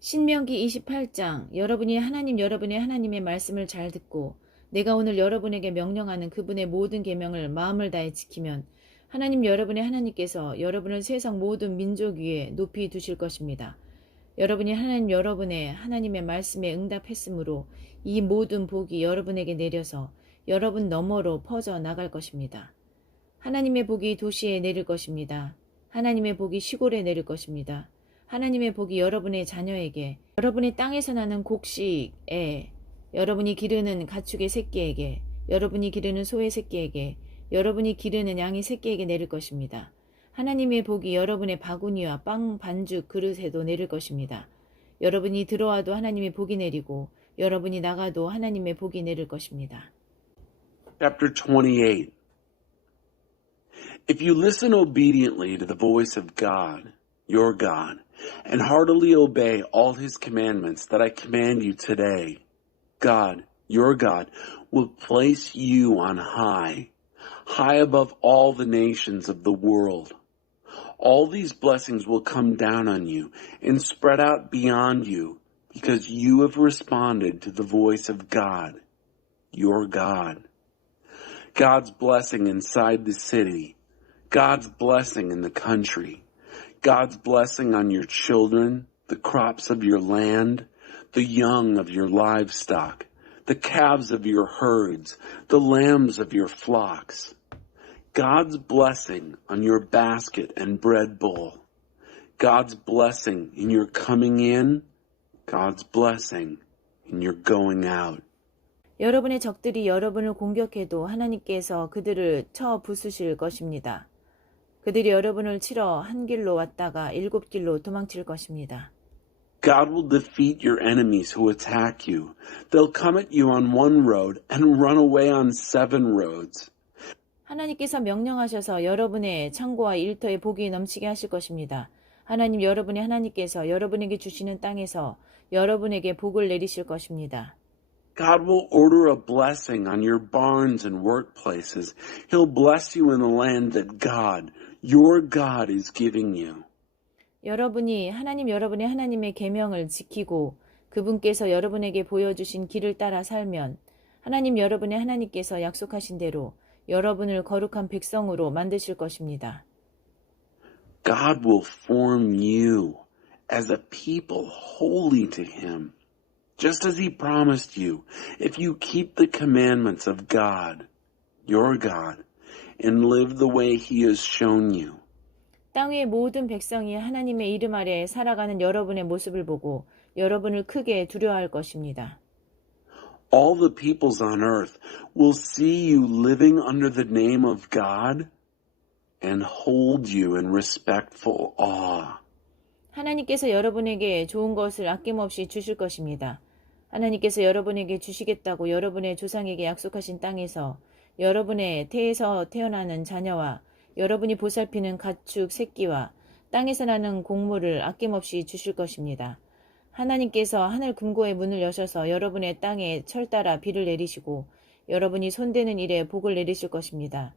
신명기 28장, 여러분이 여러분의 하나님의 말씀을 잘 듣고 내가 오늘 여러분에게 명령하는 그분의 모든 계명을 마음을 다해 지키면 여러분의 하나님께서 여러분을 세상 모든 민족 위에 높이 두실 것입니다. 여러분이 여러분의 하나님의 말씀에 응답했으므로 이 모든 복이 여러분에게 내려서 여러분 너머로 퍼져 나갈 것입니다. 하나님의 복이 도시에 내릴 것입니다. 하나님의 복이 시골에 내릴 것입니다. 하나님의 복이 여러분의 자녀에게, 여러분의 땅에서 나는 곡식에, 여러분이 기르는 가축의 새끼에게, 여러분이 기르는 소의 새끼에게, 여러분이 기르는 양의 새끼에게 내릴 것입니다. 하나님의 복이 여러분의 바구니와 빵 반죽 그릇에도 내릴 것입니다. 여러분이 들어와도 하나님의 복이 내리고 여러분이 나가도 하나님의 복이 내릴 것입니다. Chapter 28. If you listen obediently to the voice of God, your God, and heartily obey all his commandments that I command you today, God, your God, will place you on high, high above all the nations of the world. All these blessings will come down on you and spread out beyond you because you have responded to the voice of God, your God. God's blessing inside the city, God's blessing in the country, God's blessing on your children, the crops of your land, the young of your livestock, the calves of your herds, the lambs of your flocks. God's blessing on your basket and bread bowl. God's blessing in your coming in. God's blessing in your going out. 여러분의 적들이 여러분을 공격해도 하나님께서 그들을 쳐 부수실 것입니다. 그들이 여러분을 치러 한 길로 왔다가 7길로 도망칠 것입니다. God will defeat your enemies who attack you. They'll come at you on one road and run away on 7 roads. 하나님께서 명령하셔서 여러분의 창고와 일터에 복이 넘치게 하실 것입니다. 하나님께서 여러분에게 주시는 땅에서 여러분에게 복을 내리실 것입니다. God will order a blessing on your barns and workplaces. He'll bless you in the land that God, your God, is giving you. 여러분의 하나님의 계명을 지키고 그분께서 여러분에게 보여주신 길을 따라 살면 여러분의 하나님께서 약속하신 대로 여러분을 거룩한 백성으로 만드실 것입니다. God will form you as a people holy to Him, just as He promised you, if you keep the commandments of God, your God, and live the way He has shown you. 땅 위의 모든 백성이 하나님의 이름 아래 살아가는 여러분의 모습을 보고 여러분을 크게 두려워할 것입니다. All the peoples on earth will see you living under the name of God and hold you in respectful awe. 하나님께서 여러분에게 좋은 것을 아낌없이 주실 것입니다. 하나님께서 여러분에게 주시겠다고 여러분의 조상에게 약속하신 땅에서 여러분의 태에서 태어나는 자녀와 여러분이 보살피는 가축 새끼와 땅에서 나는 곡물을 아낌없이 주실 것입니다. 하나님께서 하늘 금고의 문을 여셔서 여러분의 땅에 철따라 비를 내리시고 여러분이 손대는 일에 복을 내리실 것입니다.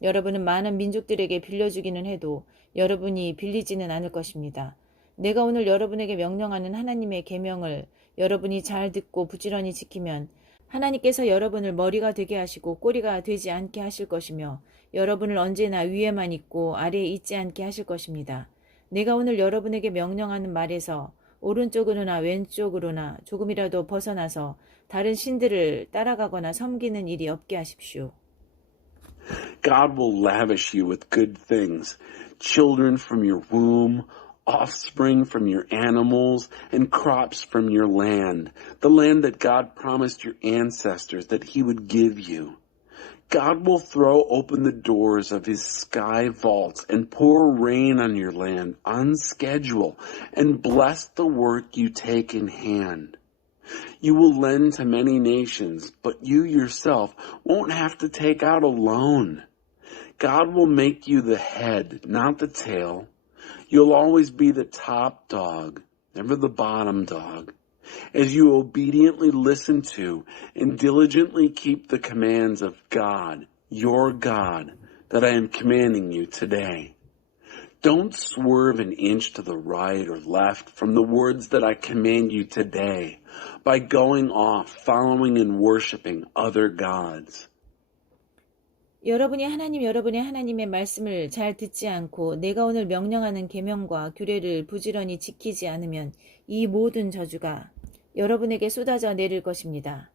여러분은 많은 민족들에게 빌려주기는 해도 여러분이 빌리지는 않을 것입니다. 내가 오늘 여러분에게 명령하는 하나님의 계명을 여러분이 잘 듣고 부지런히 지키면 하나님께서 여러분을 머리가 되게 하시고 꼬리가 되지 않게 하실 것이며 여러분을 언제나 위에만 있고 아래에 있지 않게 하실 것입니다. 내가 오늘 여러분에게 명령하는 말에서 오른쪽으로나 왼쪽으로나 조금이라도 벗어나서 다른 신들을 따라가거나 섬기는 일이 없게 하십시오. God will lavish you with good things, children from your womb, offspring from your animals, and crops from your land, the land that God promised your ancestors that He would give you. God will throw open the doors of His sky vaults and pour rain on your land on schedule and bless the work you take in hand. You will lend to many nations, but you yourself won't have to take out a loan. God will make you the head, not the tail. You'll always be the top dog, never the bottom dog, as you obediently listen to and diligently keep the commands of God, your God, that I am commanding you today. Don't swerve an inch to the right or left from the words that I command you today by going off, following and worshiping other gods. 여러분이 여러분의 하나님의 말씀을 잘 듣지 않고 내가 오늘 명령하는 계명과 규례를 부지런히 지키지 않으면 이 모든 저주가 여러분에게 쏟아져 내릴 것입니다.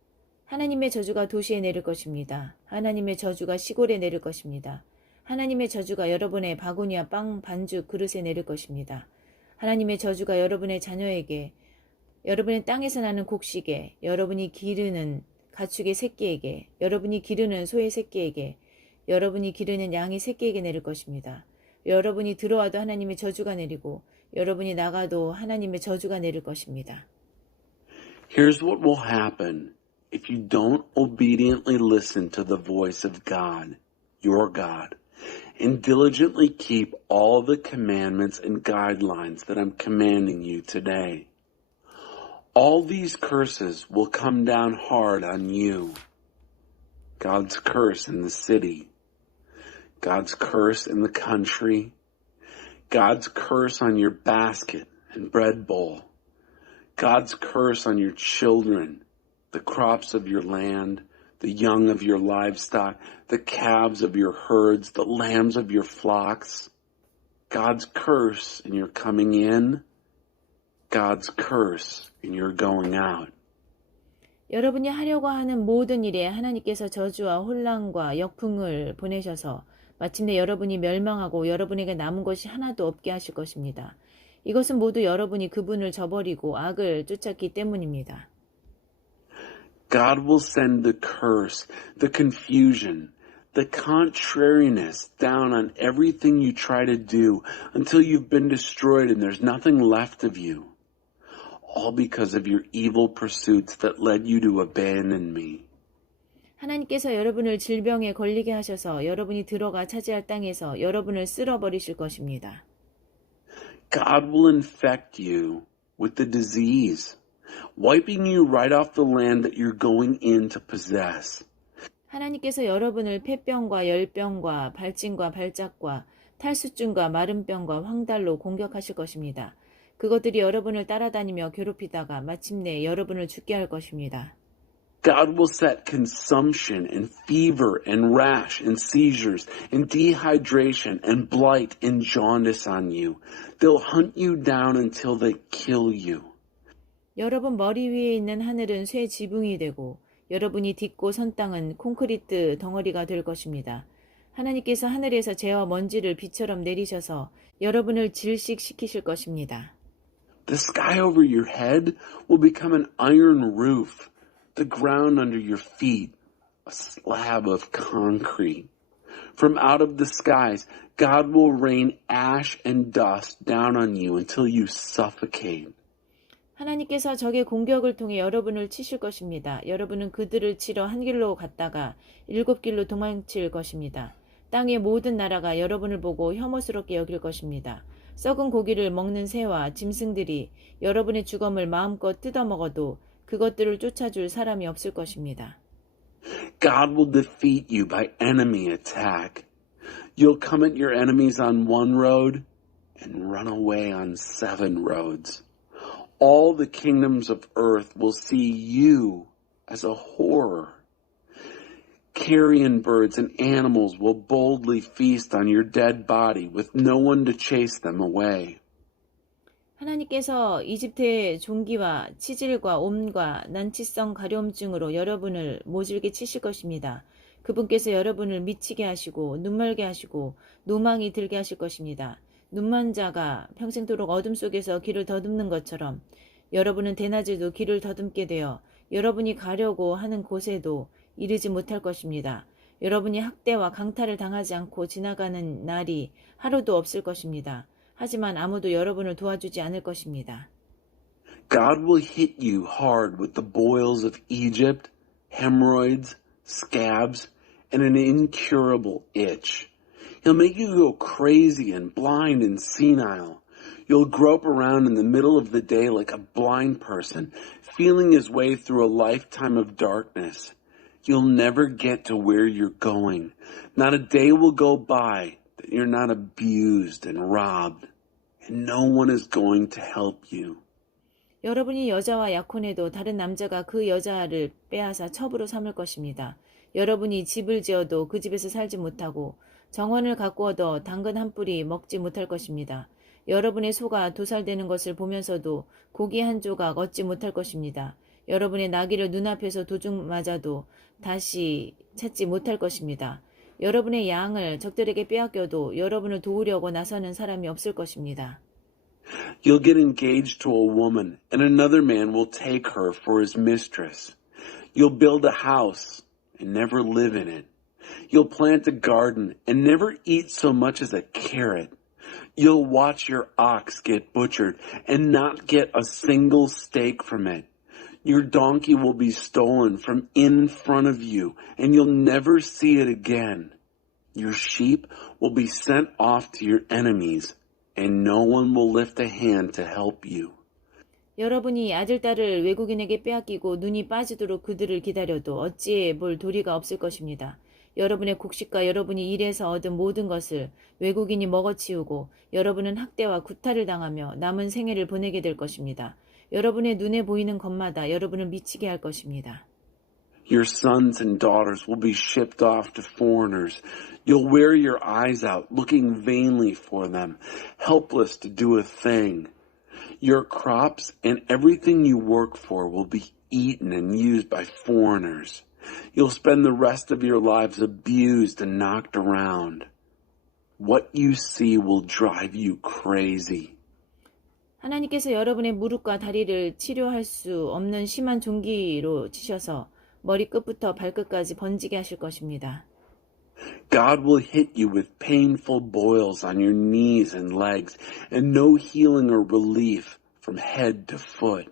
하나님의 저주가 도시에 내릴 것입니다. 하나님의 저주가 시골에 내릴 것입니다. 하나님의 저주가 여러분의 바구니와 빵 반죽 그릇에 내릴 것입니다. 하나님의 저주가 여러분의 자녀에게, 여러분의 땅에서 나는 곡식에, 여러분이 기르는 가축의 새끼에게, 여러분이 기르는 소의 새끼에게, 여러분이 기르는 양의 새끼에게 내릴 것입니다. 여러분이 들어와도 하나님의 저주가 내리고 여러분이 나가도 하나님의 저주가 내릴 것입니다. Here's what will happen if you don't obediently listen to the voice of God, your God, and diligently keep all the commandments and guidelines that I'm commanding you today. All these curses will come down hard on you. God's curse in the city, God's curse in the country, God's curse on your basket and bread bowl, God's curse on your children, the crops of your land, the young of your livestock, the calves of your herds, the lambs of your flocks. God's curse in your coming in, God's curse in your going out. 여러분이 하려고 하는 모든 일에 하나님께서 저주와 혼란과 역풍을 보내셔서 마침내 여러분이 멸망하고 여러분에게 남은 것이 하나도 없게 하실 것입니다. 이것은 모두 여러분이 그분을 저버리고 악을 쫓았기 때문입니다. God will send the curse, the confusion, the contrariness down on everything you try to do until you've been destroyed and there's nothing left of you. All because of your evil pursuits that led you to abandon me. 하나님께서 여러분을 질병에 걸리게 하셔서 여러분이 들어가 차지할 땅에서 여러분을 쓸어버리실 것입니다. God will infect you with the disease, wiping you right off the land that you're going in to possess. 하나님께서 여러분을 폐병과 열병과 발진과 발작과 탈수증과 마른병과 황달로 공격하실 것입니다. 그것들이 여러분을 따라다니며 괴롭히다가 마침내 여러분을 죽게 할 것입니다. God will set consumption and fever and rash and seizures and dehydration and blight and jaundice on you. They'll hunt you down until they kill you. 여러분 머리 위에 있는 하늘은 쇠 지붕이 되고 여러분이 딛고 선 땅은 콘크리트 덩어리가 될 것입니다. 하나님께서 하늘에서 재와 먼지를 비처럼 내리셔서 여러분을 질식시키실 것입니다. The sky over your head will become an iron roof. The ground under your feet, a slab of concrete. From out of the skies, God will rain ash and dust down on you until you suffocate. 하나님께서 적의 공격을 통해 여러분을 치실 것입니다. 여러분은 그들을 치러 한 길로 갔다가 7길로 도망칠 것입니다. 땅의 모든 나라가 여러분을 보고 혐오스럽게 여길 것입니다. 썩은 고기를 먹는 새와 짐승들이 여러분의 주검을 마음껏 뜯어먹어도 그것들을 쫓아줄 사람이 없을 것입니다. God will defeat you by enemy attack. You'll come at your enemies on one road and run away on 7 roads. All the kingdoms of earth will see you as a horror. Carrion birds and animals will boldly feast on your dead body with no one to chase them away. 하나님께서 이집트의 종기와 치질과 옴과 난치성 가려움증으로 여러분을 모질게 치실 것입니다. 그분께서 여러분을 미치게 하시고 눈멀게 하시고 노망이 들게 하실 것입니다. 눈먼 자가 평생도록 어둠 속에서 길을 더듬는 것처럼 여러분은 대낮에도 길을 더듬게 되어 여러분이 가려고 하는 곳에도 이르지 못할 것입니다. 여러분이 학대와 강탈을 당하지 않고 지나가는 날이 하루도 없을 것입니다. 하지만 아무도 여러분을 도와주지 않을 것입니다. God will hit you hard with the boils of Egypt, hemorrhoids, scabs, and an incurable itch. He'll make you go crazy and blind and senile. You'll grope around in the middle of the day like a blind person, feeling his way through a lifetime of darkness. You'll never get to where you're going. Not a day will go by that you're not abused and robbed, and no one is going to help you. 여러분이 여자와 약혼해도 다른 남자가 그 여자를 빼앗아 첩으로 삼을 것입니다. 여러분이 집을 지어도 그 집에서 살지 못하고 정원을 가꾸어도 당근 한 뿌리 먹지 못할 것입니다. 여러분의 소가 도살되는 것을 보면서도 고기 한 조각 얻지 못할 것입니다. 여러분의 나귀를 눈앞에서 도둑 맞아도 다시 찾지 못할 것입니다. 여러분의 양을 적들에게 빼앗겨도 여러분을 도우려고 나서는 사람이 없을 것입니다. You'll get engaged to a woman, and another man will take her for his mistress. You'll build a house and never live in it. You'll plant a garden and never eat so much as a carrot. You'll watch your ox get butchered and not get a single steak from it. Your donkey will be stolen from in front of you, and you'll never see it again. Your sheep will be sent off to your enemies, and no one will lift a hand to help you. 여러분이 아들, 딸을 외국인에게 빼앗기고 눈이 빠지도록 그들을 기다려도 어찌해 볼 도리가 없을 것입니다. 여러분의 곡식과 여러분이 일해서 얻은 모든 것을 외국인이 먹어치우고 여러분은 학대와 구타를 당하며 남은 생애를 보내게 될 것입니다. 여러분의 눈에 보이는 것마다 여러분을 미치게 할 것입니다. Your sons and daughters will be shipped off to foreigners. You'll wear your eyes out, looking vainly for them, helpless to do a thing. Your crops and everything you work for will be eaten and used by foreigners. You'll spend the rest of your lives abused and knocked around. What you see will drive you crazy. 하나님께서 여러분의 무릎과 다리를 치료할 수 없는 심한 종기로 치셔서 머리 끝부터 발끝까지 번지게 하실 것입니다. God will hit you with painful boils on your knees and legs, and no healing or relief from head to foot.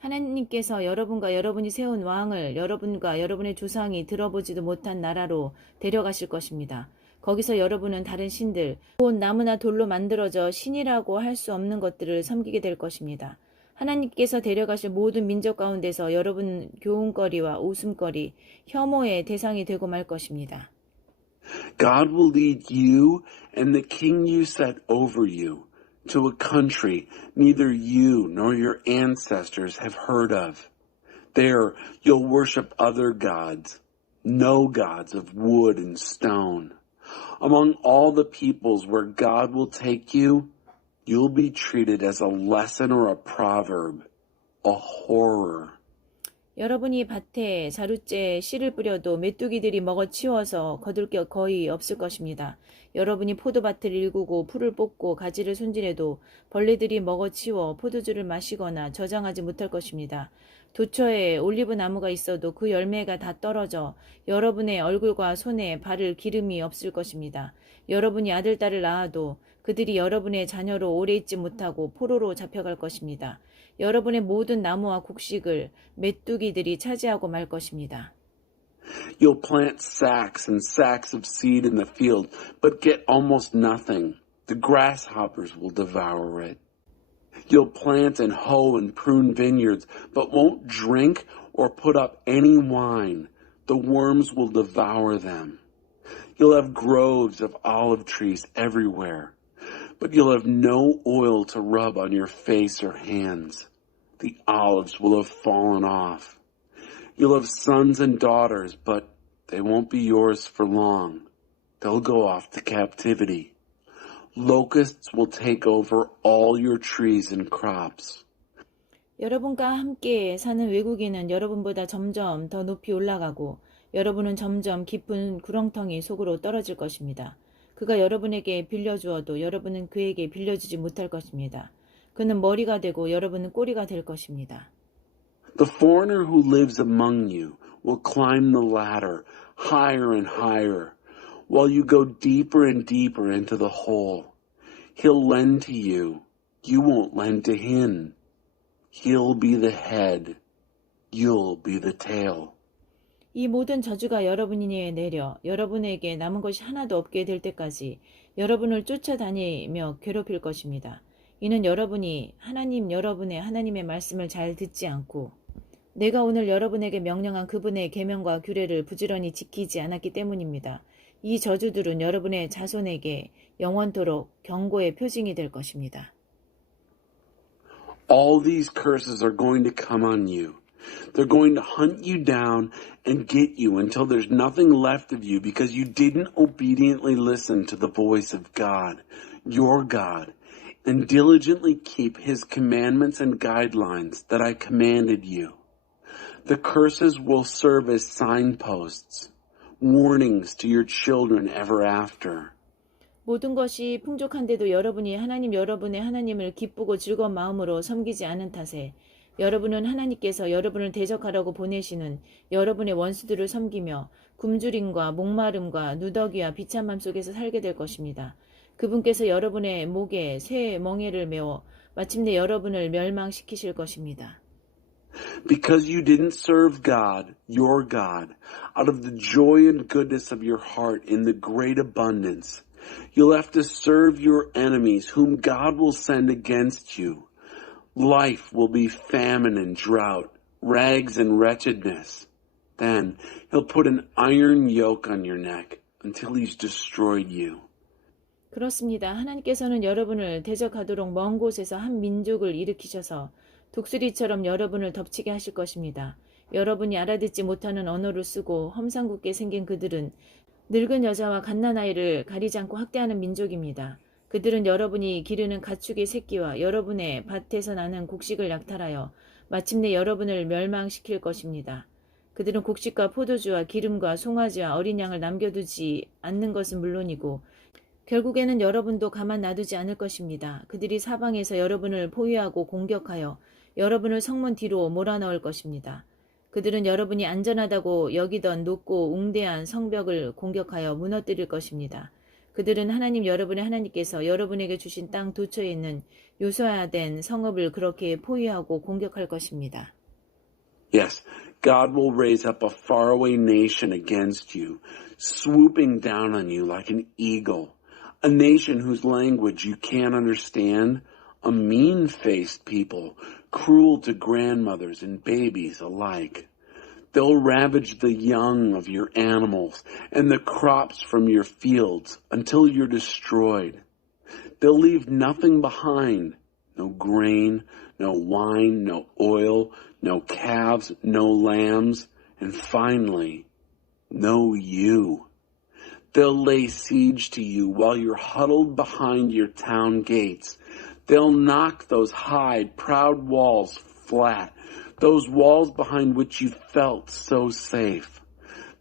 하나님께서 여러분과 여러분이 세운 왕을 여러분과 여러분의 조상이 들어보지도 못한 나라로 데려가실 것입니다. 거기서 여러분은 다른 신들, 곧 나무나 돌로 만들어져 신이라고 할 수 없는 것들을 섬기게 될 것입니다. 하나님께서 데려가실 모든 민족 가운데서 여러분 교훈거리와 웃음거리, 혐오의 대상이 되고 말 것입니다. God will lead you and the king you set over you to a country neither you nor your ancestors have heard of. There you'll worship other gods, no gods of wood and stone. Among all the peoples where God will take you, you'll be treated as a lesson or a proverb, a horror. 여러분이 밭에 자루째 씨를 뿌려도 메뚜기들이 먹어치워서 거둘 게 거의 없을 것입니다. 여러분이 포도밭을 일구고 풀을 뽑고 가지를 손질해도 벌레들이 먹어치워 포도주를 마시거나 저장하지 못할 것입니다. 도처에 올리브 나무가 있어도 그 열매가 다 떨어져 여러분의 얼굴과 손에 바를 기름이 없을 것입니다. 여러분이 아들, 딸을 낳아도 그들이 여러분의 자녀로 오래 있지 못하고 포로로 잡혀갈 것입니다. 여러분의 모든 나무와 곡식을 메뚜기들이 차지하고 말 것입니다. You'll plant sacks and sacks of seed in the field, but get almost nothing. The grasshoppers will devour it. You'll plant and hoe and prune vineyards, but won't drink or put up any wine. The worms will devour them. You'll have groves of olive trees everywhere, but you'll have no oil to rub on your face or hands. The olives will have fallen off. You'll have sons and daughters, but they won't be yours for long. They'll go off to captivity. Locusts will take over all your trees and crops. 여러분과 함께 사는 외국인은 여러분보다 점점 더 높이 올라가고 여러분은 점점 깊은 구렁텅이 속으로 떨어질 것입니다. 그가 여러분에게 빌려주어도 여러분은 그에게 빌려주지 못할 것입니다. 그는 머리가 되고 여러분은 꼬리가 될 것입니다. The foreigner who lives among you will climb the ladder higher and higher, while you go deeper and deeper into the hole. He'll lend to you. You won't lend to him. He'll be the head. You'll be the tail. 이 모든 저주가 여러분에게 내려 여러분에게 남은 것이 하나도 없게 될 때까지 여러분을 쫓아다니며 괴롭힐 것입니다. 이는 여러분이 여러분의 하나님의 말씀을 잘 듣지 않고 내가 오늘 여러분에게 명령한 그분의 계명과 규례를 부지런히 지키지 않았기 때문입니다. 이 저주들은 여러분의 자손에게 영원토록 경고의 표징이 될 것입니다. All these curses are going to come on you. They're going to hunt you down and get you until there's nothing left of you because you didn't obediently listen to the voice of God, your God, and diligently keep his commandments and guidelines that I commanded you. The curses will serve as signposts, warnings to your children ever after. 모든 것이 풍족한데도 여러분이 여러분의 하나님을 기쁘고 즐거운 마음으로 섬기지 않은 탓에 여러분은 하나님께서 여러분을 대적하라고 보내시는 여러분의 원수들을 섬기며 굶주림과 목마름과 누더기와 비참함 속에서 살게 될 것입니다. 그분께서 여러분의 목에 쇠 멍에를 메워 마침내 여러분을 멸망시키실 것입니다. Because you didn't serve God, your God, out of the joy and goodness of your heart in the great abundance, you'll have to serve your enemies whom God will send against you. Life will be famine and drought, rags and wretchedness. Then he'll put an iron yoke on your neck until he's destroyed you. 그렇습니다. 하나님께서는 여러분을 대적하도록 먼 곳에서 한 민족을 일으키셔서 독수리처럼 여러분을 덮치게 하실 것입니다. 여러분이 알아듣지 못하는 언어를 쓰고 험상궂게 생긴 그들은 늙은 여자와 갓난아이를 가리지 않고 학대하는 민족입니다. 그들은 여러분이 기르는 가축의 새끼와 여러분의 밭에서 나는 곡식을 약탈하여 마침내 여러분을 멸망시킬 것입니다. 그들은 곡식과 포도주와 기름과 송아지와 어린 양을 남겨두지 않는 것은 물론이고 결국에는 여러분도 가만 놔두지 않을 것입니다. 그들이 사방에서 여러분을 포위하고 공격하여 여러분을 성문 뒤로 몰아넣을 것입니다. 그들은 여러분이 안전하다고 여기던 높고 웅대한 성벽을 공격하여 무너뜨릴 것입니다. 그들은 여러분의 하나님께서 여러분에게 주신 땅 도처에 있는 요소화된 성읍을 그렇게 포위하고 공격할 것입니다. Yes, God will raise up a faraway nation against you, swooping down on you like an eagle, a nation whose language you can't understand, a mean-faced people, cruel to grandmothers and babies alike. They'll ravage the young of your animals and the crops from your fields until you're destroyed. They'll leave nothing behind, no grain, no wine, no oil, no calves, no lambs, and finally, no you. They'll lay siege to you while you're huddled behind your town gates. They'll knock those high, proud walls flat, those walls behind which you felt so safe.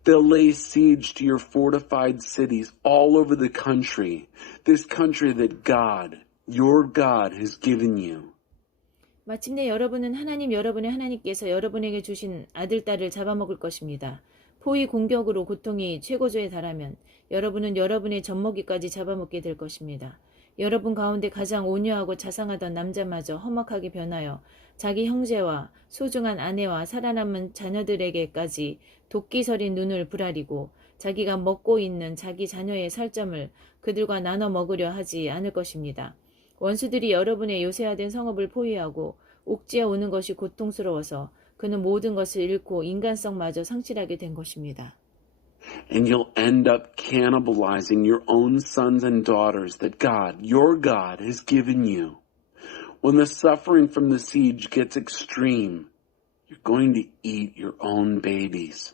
They'll lay siege to your fortified cities all over the country, this country that God, your God, has given you. 마침내 여러분은 여러분의 하나님께서 여러분에게 주신 아들, 딸을 잡아먹을 것입니다. 포위 공격으로 고통이 최고조에 달하면 여러분은 여러분의 젖먹이까지 잡아먹게 될 것입니다. 여러분 가운데 가장 온유하고 자상하던 남자마저 험악하게 변하여 자기 형제와 소중한 아내와 살아남은 자녀들에게까지 도끼 서린 눈을 부라리고 자기가 먹고 있는 자기 자녀의 살점을 그들과 나눠 먹으려 하지 않을 것입니다. 원수들이 여러분의 요새화된 성읍을 포위하고 옥지어 오는 것이 고통스러워서 그는 모든 것을 잃고 인간성마저 상실하게 된 것입니다. And you'll end up cannibalizing your own sons and daughters that God, your God, has given you. When the suffering from the siege gets extreme, you're going to eat your own babies.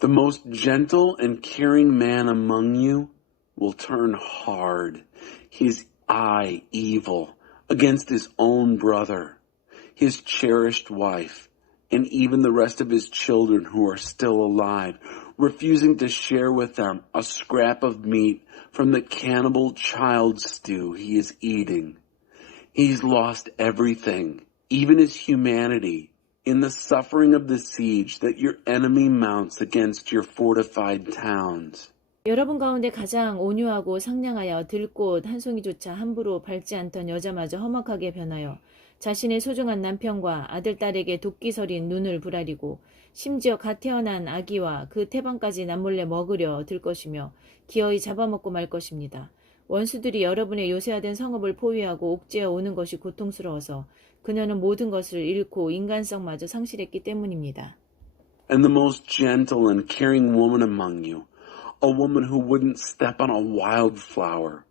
The most gentle and caring man among you will turn hard, his eye evil, against his own brother, his cherished wife, and even the rest of his children who are still alive, refusing to share with them a scrap of meat from the cannibal child stew he is eating. He's lost everything, even his humanity, in the suffering of the siege that your enemy mounts against your fortified towns. 여러분 가운데 가장 온유하고 상냥하여 들꽃 한 송이조차 함부로 밟지 않던 여자마저 험악하게 변하여 자신의 소중한 남편과 아들, 딸에게 도끼 서린 눈을 부라리고 심지어 갓 태어난 아기와 그 태반까지 남몰래 먹으려 들 것이며 기어이 잡아먹고 말 것입니다. 원수들이 여러분의 요새화된 성읍을 포위하고 옥죄어 오는 것이 고통스러워서 그녀는 모든 것을 잃고 인간성마저 상실했기 때문입니다. And the most gentle and caring woman among you, A woman who wouldn't step on a wildflower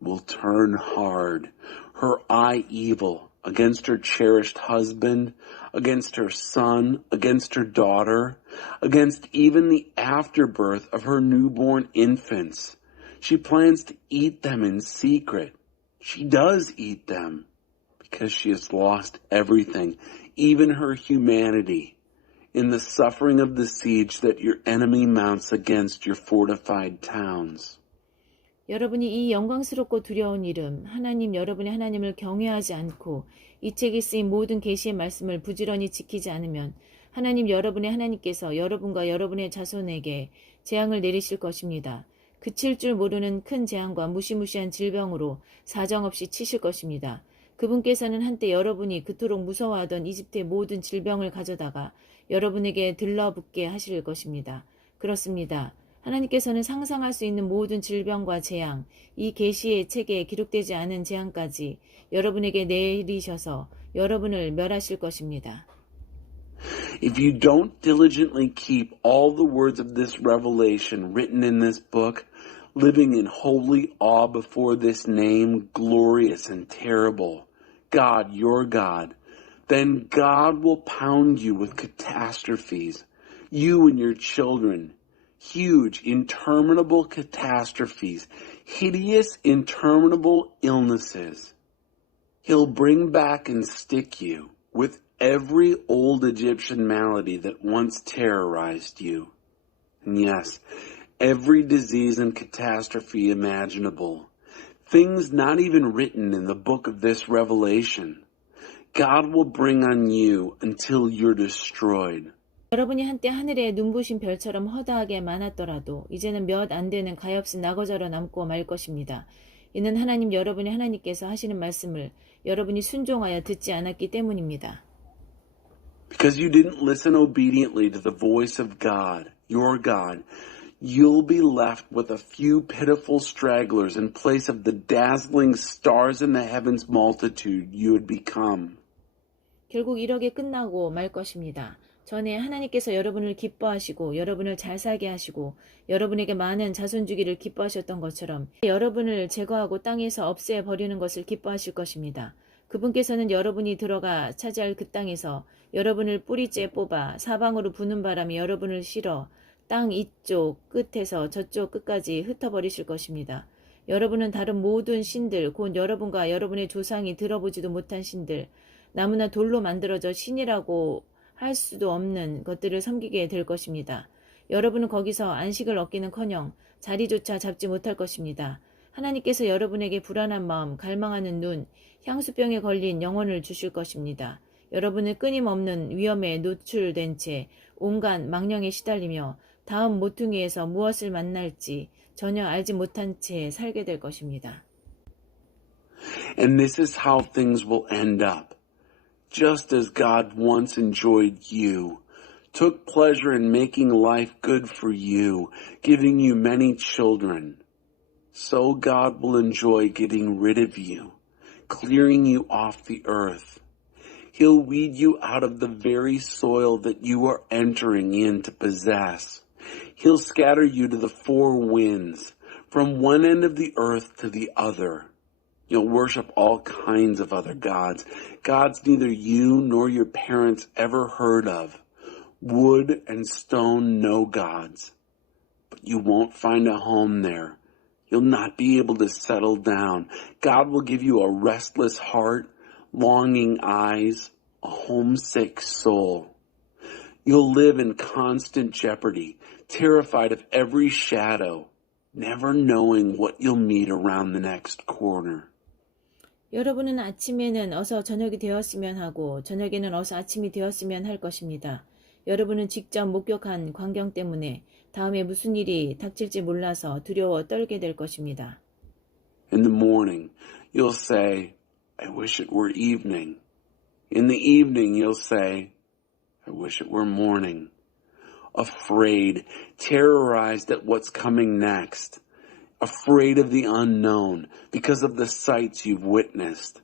will turn hard, her eye evil against her cherished husband, against her son, against her daughter, against even the afterbirth of her newborn infants. She plans to eat them in secret. She does eat them because she has lost everything, even her humanity, in the suffering of the siege that your enemy mounts against your fortified towns. 여러분이 이 영광스럽고 두려운 이름, 하나님 여러분의 하나님을 경외하지 않고 이 책에 쓰인 모든 계시의 말씀을 부지런히 지키지 않으면 하나님 여러분의 하나님께서 여러분과 여러분의 자손에게 재앙을 내리실 것입니다. 그칠 줄 모르는 큰 재앙과 무시무시한 질병으로 사정없이 치실 것입니다. 그분께서는 한때 여러분이 그토록 무서워하던 이집트의 모든 질병을 가져다가 여러분에게 들러붙게 하실 것입니다. 그렇습니다. 하나님께서는 상상할 수 있는 모든 질병과 재앙, 이 계시의 책에 기록되지 않은 재앙까지 여러분에게 내리셔서 여러분을 멸하실 것입니다. If you don't diligently keep all the words of this revelation written in this book, living in holy awe before this name, glorious and terrible, God, your God, then God will pound you with catastrophes, you and your children, huge, interminable catastrophes, hideous, interminable illnesses. He'll bring back and stick you with every old Egyptian malady that once terrorized you. And yes, every disease and catastrophe imaginable. Things not even written in the book of this revelation. God will bring on you until you're destroyed. 여러분이 한때 하늘에 눈부신 별처럼 허다하게 많았더라도 이제는 몇 안 되는 가엾은 낙어자로 남고 말 것입니다. 이는 하나님 여러분의 하나님께서 하시는 말씀을 여러분이 순종하여 듣지 않았기 때문입니다. Because you didn't listen obediently to the voice of God, your God, you'll be left with a few pitiful stragglers in place of the dazzling stars in the heavens multitude you had become. 결국 이렇게 끝나고 말 것입니다. 전에 하나님께서 여러분을 기뻐하시고 여러분을 잘 살게 하시고 여러분에게 많은 자손 주기를 기뻐하셨던 것처럼 여러분을 제거하고 땅에서 없애버리는 것을 기뻐하실 것입니다. 그분께서는 여러분이 들어가 차지할 그 땅에서 여러분을 뿌리째 뽑아 사방으로 부는 바람이 여러분을 실어 땅 이쪽 끝에서 저쪽 끝까지 흩어버리실 것입니다. 여러분은 다른 모든 신들, 곧 여러분과 여러분의 조상이 들어보지도 못한 신들, 나무나 돌로 만들어져 신이라고 할 수도 없는 것들을 섬기게 될 것입니다. 여러분은 거기서 안식을 얻기는커녕 자리조차 잡지 못할 것입니다. 하나님께서 여러분에게 불안한 마음, 갈망하는 눈, 향수병에 걸린 영혼을 주실 것입니다. 여러분은 끊임없는 위험에 노출된 채 온갖 망령에 시달리며 다음 모퉁이에서 무엇을 만날지 전혀 알지 못한 채 살게 될 것입니다. And this is how things will end up. Just as God once enjoyed you, took pleasure in making life good for you, giving you many children, so God will enjoy getting rid of you, clearing you off the earth. He'll weed you out of the very soil that you are entering in to possess. He'll scatter you to the four winds, from one end of the earth to the other. You'll worship all kinds of other gods, gods neither you nor your parents ever heard of. Wood and stone, no gods. But you won't find a home there. You'll not be able to settle down. God will give you a restless heart, longing eyes, a homesick soul. You'll live in constant jeopardy, terrified of every shadow, never knowing what you'll meet around the next corner. 여러분은 아침에는 어서 저녁이 되었으면 하고 저녁에는 어서 아침이 되었으면 할 것입니다. 여러분은 직접 목격한 광경 때문에 다음에 무슨 일이 닥칠지 몰라서 두려워 떨게 될 것입니다. In the morning, you'll say, I wish it were evening. In the evening, you'll say, I wish it were morning. Afraid, terrorized at what's coming next. Afraid of the unknown because of the sights you've witnessed.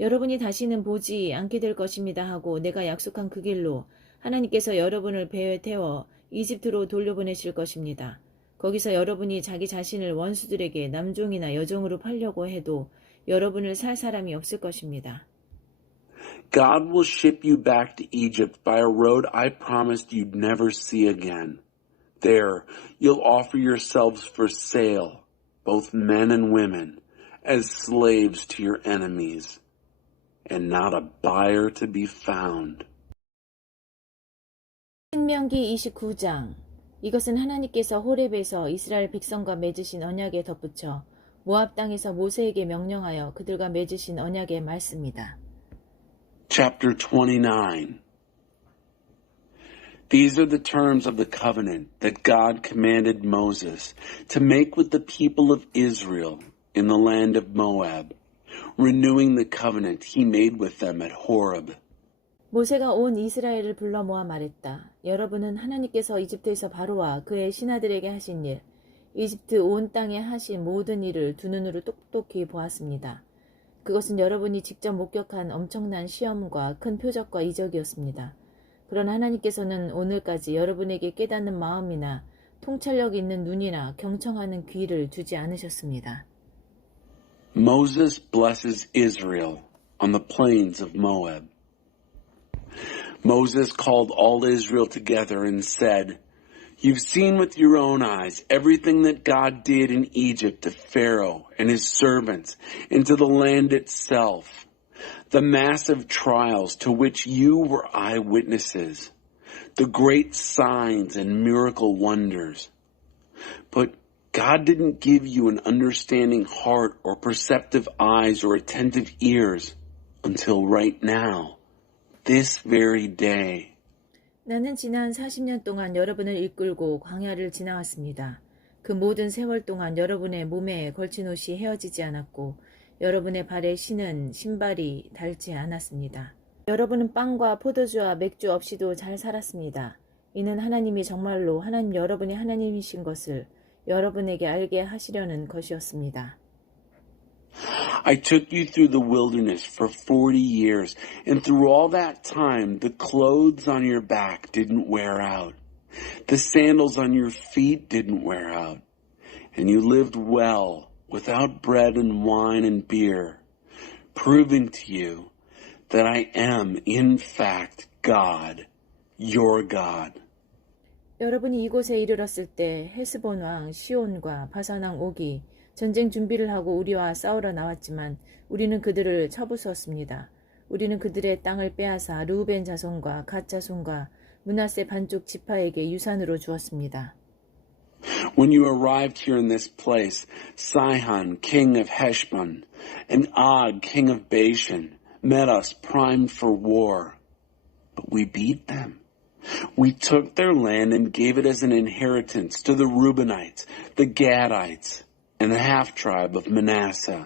여러분이 다시는 보지 않게 될 것입니다 하고 내가 약속한 그 길로 하나님께서 여러분을 배에 태워 이집트로 돌려보내실 것입니다. 거기서 여러분이 자기 자신을 원수들에게 남종이나 여종으로 팔려고 해도 여러분을 살 사람이 없을 것입니다. God will ship you back to Egypt by a road I promised you'd never see again. There, you'll offer yourselves for sale, both men and women, as slaves to your enemies, and not a buyer to be found. 신명기 29장. 이것은 하나님께서 호렙에서 이스라엘 백성과 맺으신 언약에 덧붙여 모압 땅에서 모세에게 명령하여 그들과 맺으신 언약의 말씀이다. Chapter 29. These are the terms of the covenant that God commanded Moses to make with the people of Israel in the land of Moab, renewing the covenant he made with them at Horeb. 모세가 온 이스라엘을 불러 모아 말했다. 여러분은 하나님께서 이집트에서 바로와 그의 신하들에게 하신 일, 이집트 온 땅에 하신 모든 일을 두 눈으로 똑똑히 보았습니다. 그것은 여러분이 직접 목격한 엄청난 시험과 큰 표적과 이적이었습니다. 그러나 하나님께서는 오늘까지 여러분에게 깨닫는 마음이나 통찰력 있는 눈이나 경청하는 귀를 주지 않으셨습니다. Moses blesses Israel on the plains of Moab. Moses called all Israel together and said, "You've seen with your own eyes everything that God did in Egypt to Pharaoh and his servants and to the land itself, the massive trials to which you were eyewitnesses, the great signs and miracle wonders. But God didn't give you an understanding heart or perceptive eyes or attentive ears until right now, this very day." 나는 지난 40년 동안 여러분을 이끌고 광야를 지나왔습니다. 그 모든 세월 동안 여러분의 몸에 걸친 옷이 헤어지지 않았고 여러분의 발에 신은 신발이 닳지 않았습니다. 여러분은 빵과 포도주와 맥주 없이도 잘 살았습니다. 이는 하나님이 정말로 하나님 여러분의 하나님이신 것을 여러분에게 알게 하시려는 것이었습니다. I took you through the wilderness for 40 years, and through all that time, the clothes on your back didn't wear out. The sandals on your feet didn't wear out. And you lived well without bread and wine and beer, proving to you that I am, in fact, God, your God. 여러분이 이곳에 이르렀을 때 헤스본 왕 시온과 바산 왕 옥이 전쟁 준비를 하고 우리와 싸우러 나왔지만 우리는 그들을 쳐부수었습니다. 우리는 그들의 땅을 빼앗아 르우벤 자손과 갓 자손과 므낫세 반쪽 지파에게 유산으로 주었습니다. When you arrived here in this place, Sihon, king of Heshbon, and Og, king of Bashan, met us primed for war. But we beat them. We took their land and gave it as an inheritance to the Reubenites, the Gadites, and the half-tribe of Manasseh.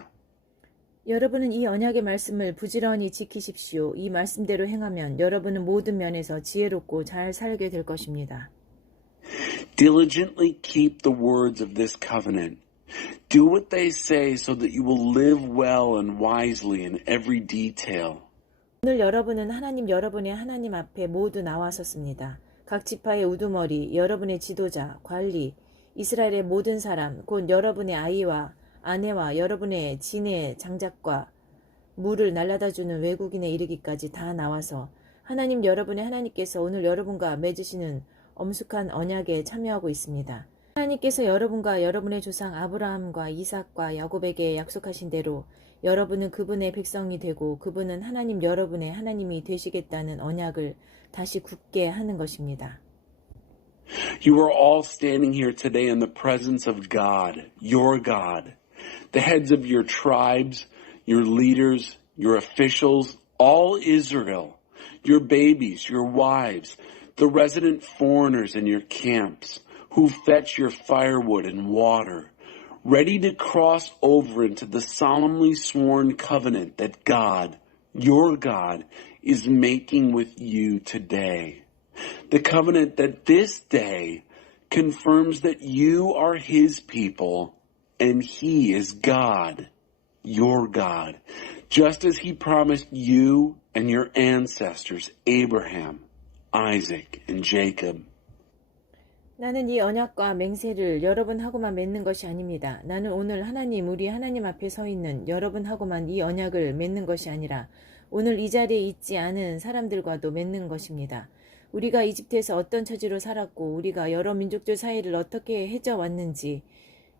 여러분은 이 언약의 말씀을 부지런히 지키십시오. 이 말씀대로 행하면 여러분은 모든 면에서 지혜롭고 잘 살게 될 것입니다. Diligently keep the words of this covenant. Do what they say so that you will live well and wisely in every detail. 오늘 여러분은 하나님 여러분의 하나님 앞에 모두 나와섰습니다. 각 지파의 우두머리, 여러분의 지도자, 관리, 이스라엘의 모든 사람, 곧 여러분의 아이와 아내와 여러분의 진의 장작과 물을 날라다주는 외국인에 이르기까지 다 나와서 하나님 여러분의 하나님께서 오늘 여러분과 맺으시는 엄숙한 언약에 참여하고 있습니다. 하나님께서 여러분과 여러분의 조상 아브라함과 이삭과 야곱에게 약속하신 대로 여러분은 그분의 백성이 되고 그분은 하나님 여러분의 하나님이 되시겠다는 언약을 다시 굳게 하는 것입니다. You are all standing here today in the presence of God, your God, the heads of your tribes, your leaders, your officials, all Israel, your babies, your wives, the resident foreigners in your camps who fetch your firewood and water, ready to cross over into the solemnly sworn covenant that God, your God, is making with you today. The covenant that this day confirms that you are His people and He is God, your God, just as He promised you and your ancestors, Abraham, Isaac, and Jacob. 나는 이 언약과 맹세를 여러분하고만 맺는 것이 아닙니다. 나는 오늘 우리 하나님 앞에 서 있는 여러분하고만 이 언약을 맺는 것이 아니라 오늘 이 자리에 있지 않은 사람들과도 맺는 것입니다. 우리가 이집트에서 어떤 처지로 살았고 우리가 여러 민족들 사이를 어떻게 헤쳐왔는지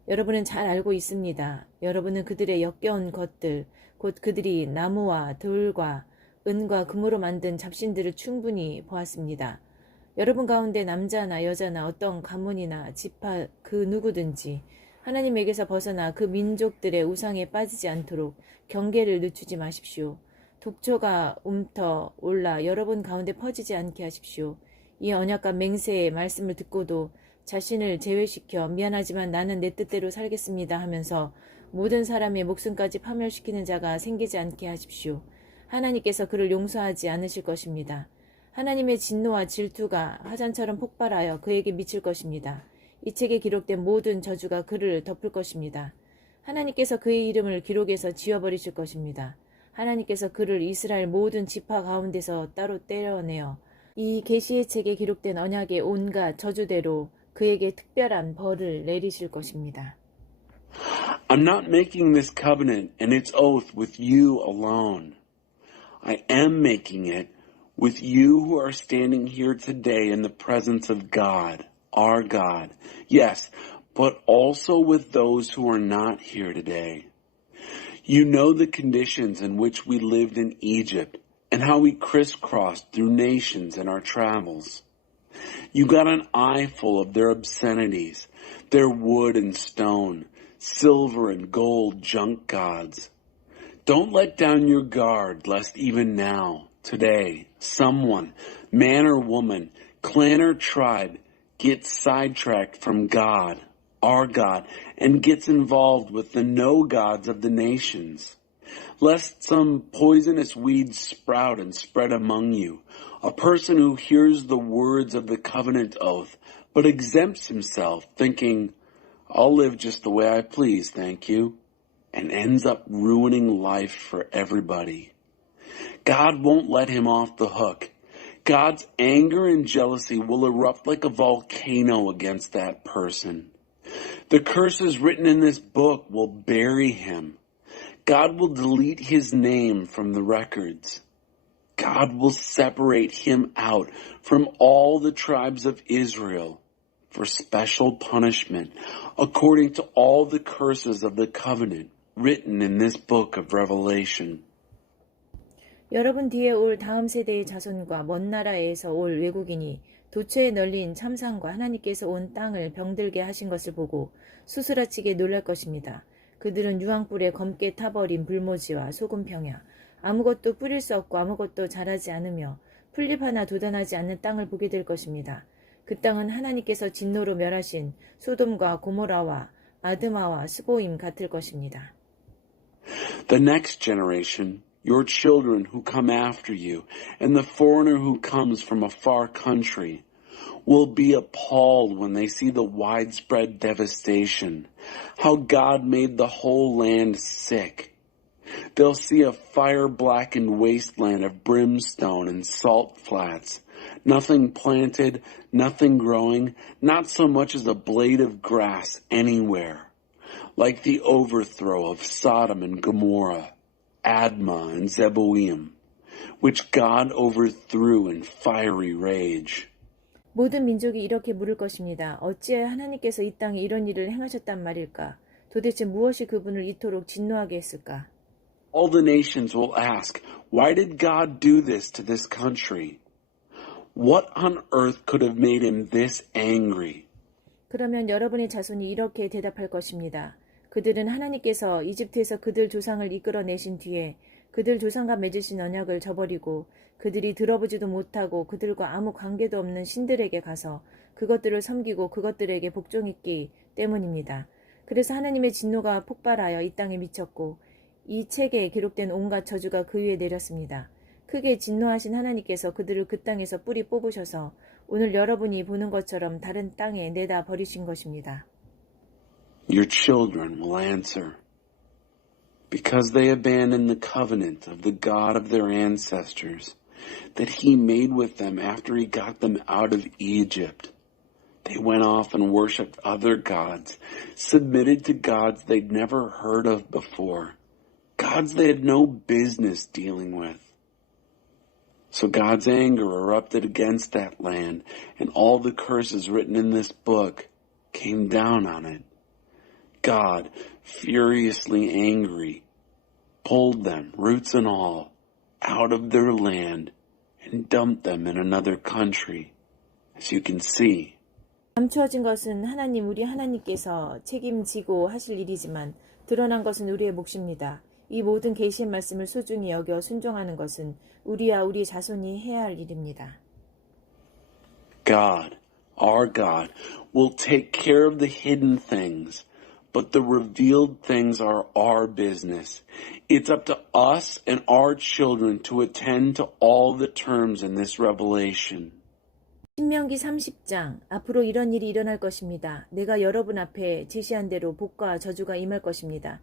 여러분은 잘 알고 있습니다. 여러분은 그들의 역겨운 것들, 곧 그들이 나무와 돌과 은과 금으로 만든 잡신들을 충분히 보았습니다. 여러분 가운데 남자나 여자나 어떤 가문이나 지파 그 누구든지 하나님에게서 벗어나 그 민족들의 우상에 빠지지 않도록 경계를 늦추지 마십시오. 독초가 움터 올라 여러분 가운데 퍼지지 않게 하십시오. 이 언약과 맹세의 말씀을 듣고도 자신을 제외시켜 미안하지만 나는 내 뜻대로 살겠습니다 하면서 모든 사람의 목숨까지 파멸시키는 자가 생기지 않게 하십시오. 하나님께서 그를 용서하지 않으실 것입니다. 하나님의 진노와 질투가 화산처럼 폭발하여 그에게 미칠 것입니다. 이 책에 기록된 모든 저주가 그를 덮을 것입니다. 하나님께서 그의 이름을 기록에서 지워버리실 것입니다. 하나님께서 그를 이스라엘 모든 지파 가운데서 따로 떼어내어 이 계시의 책에 기록된 언약의 온갖 저주대로 그에게 특별한 벌을 내리실 것입니다. I'm not making this covenant and its oath with you alone. I am making it with you who are standing here today in the presence of God, our God. Yes, but also with those who are not here today. You know the conditions in which we lived in Egypt and how we crisscrossed through nations in our travels. You got an eyeful of their obscenities, their wood and stone, silver and gold junk gods. Don't let down your guard, lest even now, today, someone, man or woman, clan or tribe, gets sidetracked from God, our God, and gets involved with the no gods of the nations. Lest some poisonous weeds sprout and spread among you, a person who hears the words of the covenant oath, but exempts himself, thinking, I'll live just the way I please, thank you, and ends up ruining life for everybody. God won't let him off the hook. God's anger and jealousy will erupt like a volcano against that person. The curses written in this book will bury him. God will delete his name from the records. God will separate him out from all the tribes of Israel for special punishment, according to all the curses of the covenant written in this book of Revelation. 여러분 뒤에 올 다음 세대의 자손과 먼 나라에서 올 외국인이 도처에 널린 참상과 하나님께서 온 땅을 병들게 하신 것을 보고 수수라치게 놀랄 것입니다. 그들은 유황불에 검게 타버린 불모지와 소금 평야, 아무것도 뿌릴 수 없고 아무것도 자라지 않으며 풀잎 하나 돋아나지 않는 땅을 보게 될 것입니다. 그 땅은 하나님께서 진노로 멸하신 소돔과 고모라와 아드마와 스보임 같을 것입니다. The next generation, your children who come after you, and the foreigner who comes from a far country, will be appalled when they see the widespread devastation, how God made the whole land sick. They'll see a fire-blackened wasteland of brimstone and salt flats, nothing planted, nothing growing, not so much as a blade of grass anywhere, like the overthrow of Sodom and Gomorrah, Admah and Zeboim, which God overthrew in fiery rage. 모든 민족이 이렇게 물을 것입니다. 어찌하여 하나님께서 이 땅에 이런 일을 행하셨단 말일까? 도대체 무엇이 그분을 이토록 진노하게 했을까? All the nations will ask, why did God do this to this country? What on earth could have made him this angry? 그러면 여러분의 자손이 이렇게 대답할 것입니다. 그들은 하나님께서 이집트에서 그들 조상을 이끌어내신 뒤에 그들 조상과 맺으신 언약을 저버리고 그들이 들어보지도 못하고 그들과 아무 관계도 없는 신들에게 가서 그것들을 섬기고 그것들에게 복종했기 때문입니다. 그래서 하나님의 진노가 폭발하여 이 땅에 미쳤고 이 책에 기록된 온갖 저주가 그 위에 내렸습니다. 크게 진노하신 하나님께서 그들을 그 땅에서 뿌리 뽑으셔서 오늘 여러분이 보는 것처럼 다른 땅에 내다 버리신 것입니다. Your children will answer, because they abandoned the covenant of the God of their ancestors that he made with them after he got them out of Egypt. They went off and worshipped other gods, submitted to gods they'd never heard of before, gods they had no business dealing with. So God's anger erupted against that land, and all the curses written in this book came down on it. God, furiously angry, pulled them, roots and all, out of their land and dumped them in another country, as you can see. 감추어진 것은 하나님 우리 하나님께서 책임지고 하실 일이지만 드러난 것은 우리의 몫입니다. 이 모든 계시의 말씀을 소중히 여겨 순종하는 것은 우리와 우리 자손이 해야 할 일입니다. God, our God, will take care of the hidden things, but the revealed things are our business. It's up to us and our children to attend to all the terms in this revelation. 신명기 30장 앞으로 이런 일이 일어날 것입니다. 내가 여러분 앞에 지시한 대로 복과 저주가 임할 것입니다.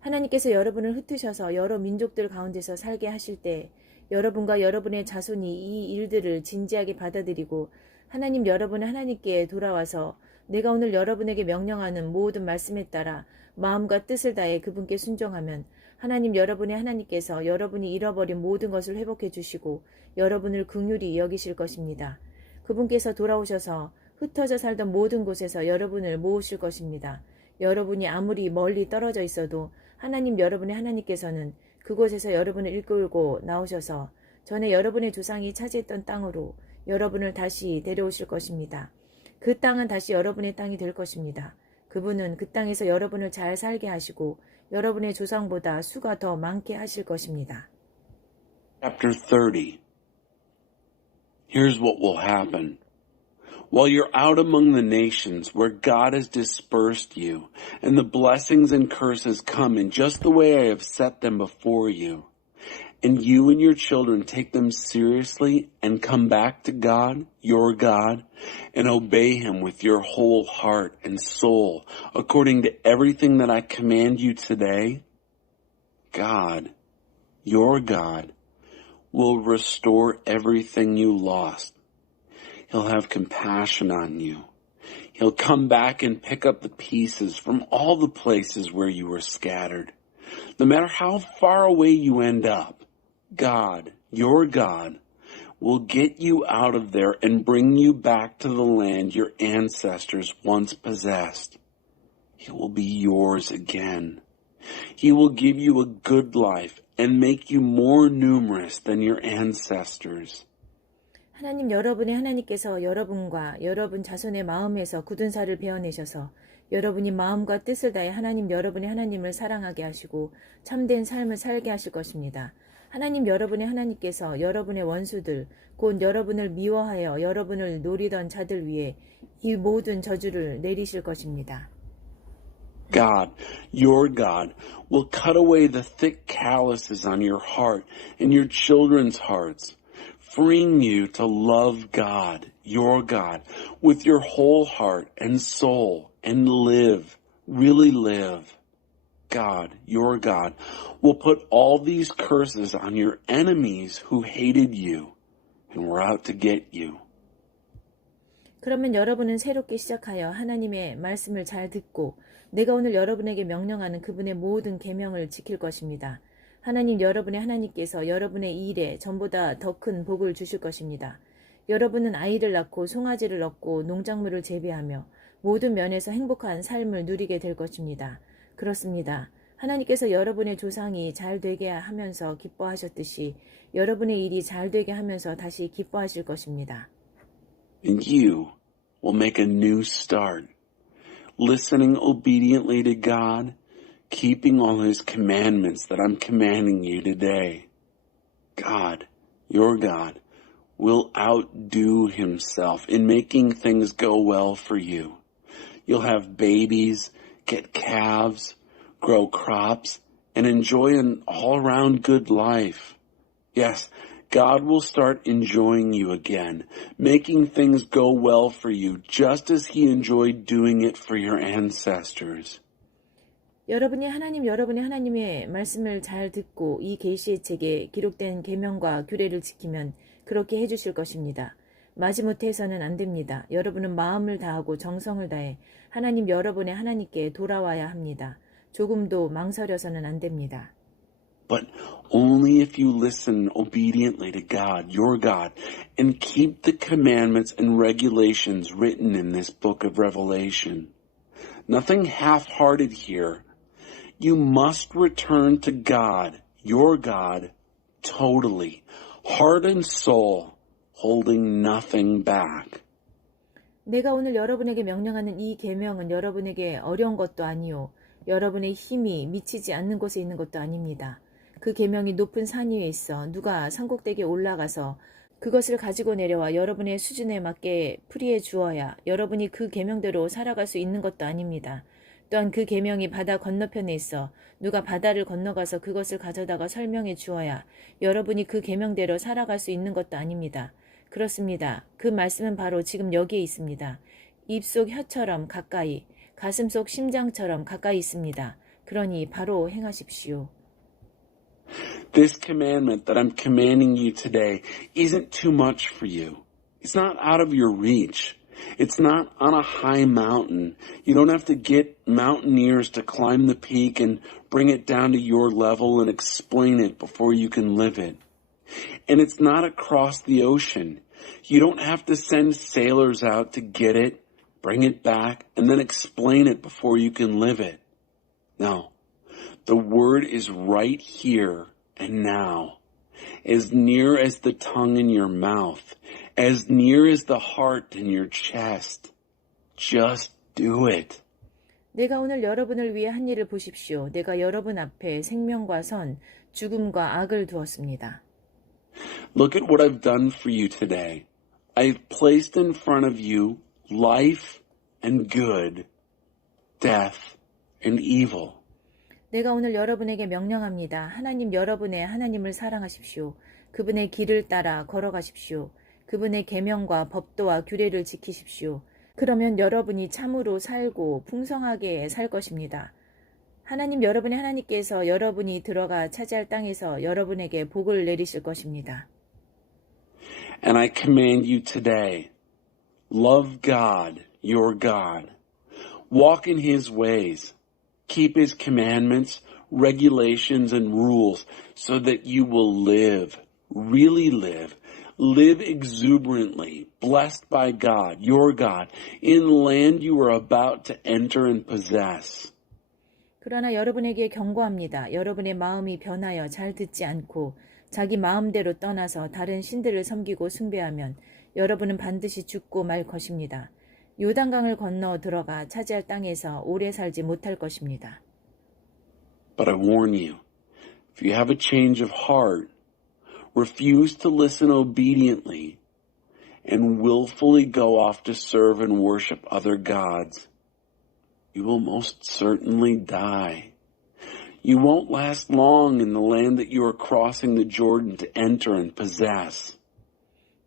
하나님께서 여러분을 흩으셔서 여러 민족들 가운데서 살게 하실 때 여러분과 여러분의 자손이 이 일들을 진지하게 받아들이고 하나님 여러분의 하나님께 돌아와서 내가 오늘 여러분에게 명령하는 모든 말씀에 따라 마음과 뜻을 다해 그분께 순종하면 하나님 여러분의 하나님께서 여러분이 잃어버린 모든 것을 회복해 주시고 여러분을 긍휼히 여기실 것입니다. 그분께서 돌아오셔서 흩어져 살던 모든 곳에서 여러분을 모으실 것입니다. 여러분이 아무리 멀리 떨어져 있어도 하나님 여러분의 하나님께서는 그곳에서 여러분을 이끌고 나오셔서 전에 여러분의 조상이 차지했던 땅으로 여러분을 다시 데려오실 것입니다. 그 땅은 다시 여러분의 땅이 될 것입니다. 그분은 그 땅에서 여러분을 잘 살게 하시고 여러분의 조상보다 수가 더 많게 하실 것입니다. Chapter 30. Here's what will happen. While you're out among the nations where God has dispersed you, and the blessings and curses come in just the way I have set them before you, and you and your children take them seriously and come back to God, your God, and obey Him with your whole heart and soul, according to everything that I command you today, God, your God, will restore everything you lost. He'll have compassion on you. He'll come back and pick up the pieces from all the places where you were scattered. No matter how far away you end up, God, your God, will get you out of there and bring you back to the land your ancestors once possessed. He will be yours again. He will give you a good life and make you more numerous than your ancestors. 하나님 여러분의 하나님께서 여러분과 여러분 자손의 마음에서 굳은 살을 베어내셔서 여러분이 마음과 뜻을 다해 하나님 여러분의 하나님을 사랑하게 하시고 참된 삶을 살게 하실 것입니다. 하나님 여러분의 하나님께서 여러분의 원수들 곧 여러분을 미워하여 여러분을 노리던 자들 위에 이 모든 저주를 내리실 것입니다. God, your God, will cut away the thick calluses on your heart and your children's hearts, freeing you to love God, your God, with your whole heart and soul and live, really live. God, your God, will put all these curses on your enemies who hated you and were out to get you. 그러면 여러분은 새롭게 시작하여 하나님의 말씀을 잘 듣고 내가 오늘 여러분에게 명령하는 그분의 모든 계명을 지킬 것입니다. 하나님 여러분의 하나님께서 여러분의 일에 전보다 더 큰 복을 주실 것입니다. 여러분은 아이를 낳고 송아지를 얻고 농작물을 재배하며 모든 면에서 행복한 삶을 누리게 될 것입니다. 그렇습니다. 하나님께서 여러분의 조상이 잘 되게 하면서 기뻐하셨듯이 여러분의 일이 잘 되게 하면서 다시 기뻐하실 것입니다. And you will make a new start, listening obediently to God, keeping all His commandments that I'm commanding you today. God, your God, will outdo Himself in making things go well for you. You'll have babies, get calves, grow crops, and enjoy an all-around good life. Yes, God will start enjoying you again, making things go well for you, just as He enjoyed doing it for your ancestors. 여러분이 여러분의 하나님의 말씀을 잘 듣고 이 계시의 책에 기록된 계명과 규례를 지키면 그렇게 해주실 것입니다. 마지못해 해서는 안 됩니다. 여러분은 마음을 다하고 정성을 다해 하나님 여러분의 하나님께 돌아와야 합니다. 조금도 망설여서는 안 됩니다. But only if you listen obediently to God, your God, and keep the commandments and regulations written in this book of Revelation. Nothing half-hearted here. You must return to God, your God, totally, heart and soul, holding nothing back. 내가 오늘 여러분에게 명령하는 이 계명은 여러분에게 어려운 것도 아니요. 여러분의 힘이 미치지 않는 곳에 있는 것도 아닙니다. 그 계명이 높은 산 위에 있어 누가 산꼭대기에 올라가서 그것을 가지고 내려와 여러분의 수준에 맞게 풀이해 주어야 여러분이 그 계명대로 살아갈 수 있는 것도 아닙니다. 또한 그 계명이 바다 건너편에 있어 누가 바다를 건너가서 그것을 가져다가 설명해 주어야 여러분이 그 계명대로 살아갈 수 있는 것도 아닙니다. 그렇습니다. 그 말씀은 바로 지금 여기에 있습니다. 입속 혀처럼 가까이, 가슴속 심장처럼 가까이 있습니다. 그러니 바로 행하십시오. This commandment that I'm commanding you today isn't too much for you. It's not out of your reach. It's not on a high mountain. You don't have to get mountaineers to climb the peak and bring it down to your level and explain it before you can live it. And it's not across the ocean. You don't have to send sailors out to get it, bring it back, and then explain it before you can live it. No. The word is right here and now, as near as the tongue in your mouth, as near as the heart in your chest. Just do it. 내가 오늘 여러분을 위해 한 일을 보십시오. 내가 여러분 앞에 생명과 선, 죽음과 악을 두었습니다. Look at what I've done for you today. I've placed in front of you life and good, death and evil. 내가 오늘 여러분에게 명령합니다. 하나님 여러분의 하나님을 사랑하십시오. 그분의 길을 따라 걸어가십시오. 그분의 계명과 법도와 규례를 지키십시오. 그러면 여러분이 참으로 살고 풍성하게 살 것입니다. 하나님 여러분의 하나님께서 여러분이 들어가 차지할 땅에서 여러분에게 복을 내리실 것입니다. And I command you today, love God, your God. Walk in His ways. Keep His commandments, regulations, and rules so that you will live, really live exuberantly, blessed by God, your God, in land you are about to enter and possess. 그러나 여러분에게 경고합니다. 여러분의 마음이 변하여 잘 듣지 않고 자기 마음대로 떠나서 다른 신들을 섬기고 숭배하면 여러분은 반드시 죽고 말 것입니다. 요단강을 건너 들어가 차지할 땅에서 오래 살지 못할 것입니다. But I warn you, if you have a change of heart, refuse to listen obediently, and willfully go off to serve and worship other gods, you will most certainly die. You won't last long in the land that you are crossing the Jordan to enter and possess.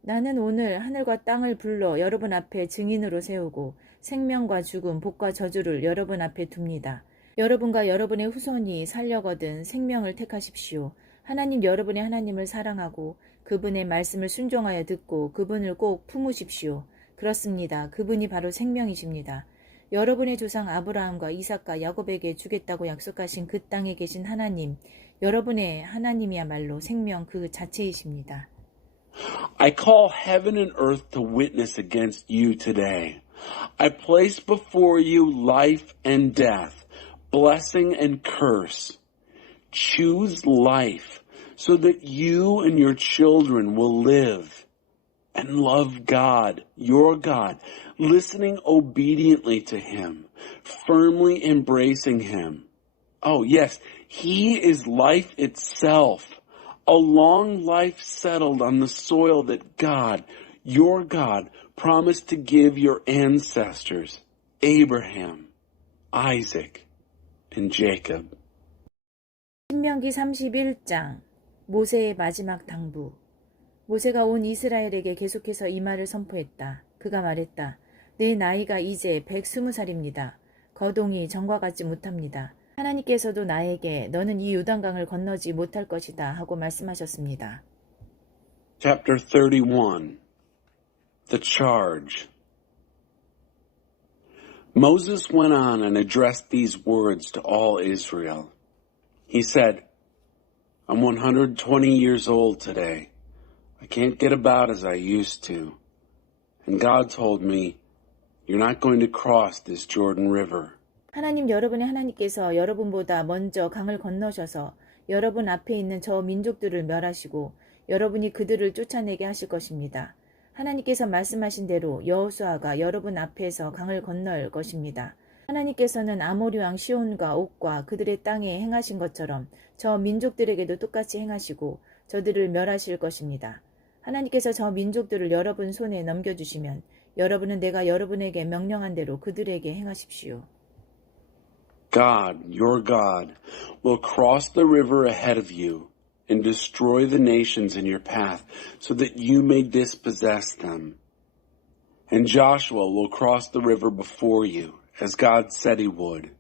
나는 오늘 하늘과 땅을 불러 여러분 앞에 증인으로 세우고 생명과 죽음, 복과 저주를 여러분 앞에 둡니다. 여러분과 여러분의 후손이 살려거든 생명을 택하십시오. 하나님 여러분의 하나님을 사랑하고 그분의 말씀을 순종하여 듣고 그분을 꼭 품으십시오. 그렇습니다. 그분이 바로 생명이십니다. 여러분의 조상 아브라함과 이삭과 야곱에게 주겠다고 약속하신 그 땅에 계신 하나님, 여러분의 하나님이야말로 생명 그 자체이십니다. I call heaven and earth to witness against you today. I place before you life and death, blessing and curse. Choose life so that you and your children will live and love God, your God, listening obediently to Him, firmly embracing Him. Oh yes, He is life itself. A long life settled on the soil that God, your God, promised to give your ancestors, Abraham, Isaac, and Jacob. 신명기 31장 모세의 마지막 당부. 모세가 온 이스라엘에게 계속해서 이 말을 선포했다. 그가 말했다. 내 나이가 이제 120살입니다. 거동이 전과 같지 못합니다. 하나님께서도 나에게 너는 이 요단강을 건너지 못할 것이다 하고 말씀하셨습니다. Chapter 31. the charge. Moses went on and addressed these words to all Israel. He said, I'm 120 years old today. I can't get about as I used to. And God told me, you're not going to cross this Jordan River. 하나님 여러분의 하나님께서 여러분보다 먼저 강을 건너셔서 여러분 앞에 있는 저 민족들을 멸하시고 여러분이 그들을 쫓아내게 하실 것입니다. 하나님께서 말씀하신 대로 여호수아가 여러분 앞에서 강을 건널 것입니다. 하나님께서는 아모리 왕 시온과 옥과 그들의 땅에 행하신 것처럼 저 민족들에게도 똑같이 행하시고 저들을 멸하실 것입니다. 하나님께서 저 민족들을 여러분 손에 넘겨주시면 여러분은 내가 여러분에게 명령한 대로 그들에게 행하십시오. God, your God, will cross the river ahead of you and destroy the nations in your path so that you may dispossess them. And Joshua will cross the river before you, as God said he would.